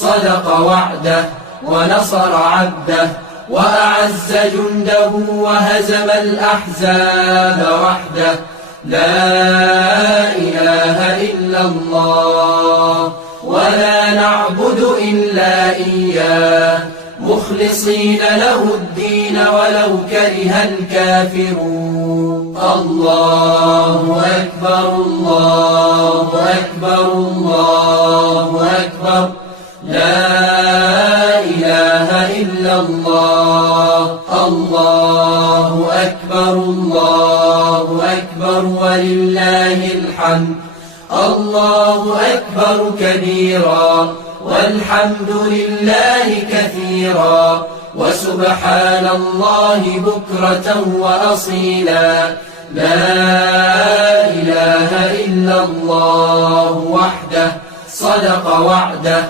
صدق وعده ونصر عبده وأعز جنده وهزم الأحزاب وحده. لا إله إلا الله ولا نعبد إلا إياه مخلصين له الدين ولو كره الكافرون. الله أكبر الله أكبر الله أكبر لا إله إلا الله. الله أكبر الله أكبر ولله الحمد. الله أكبر كبيرا والحمد لله كثيرا وسبحان الله بكرة وأصيلا. لا إله إلا الله وحده صدق وعده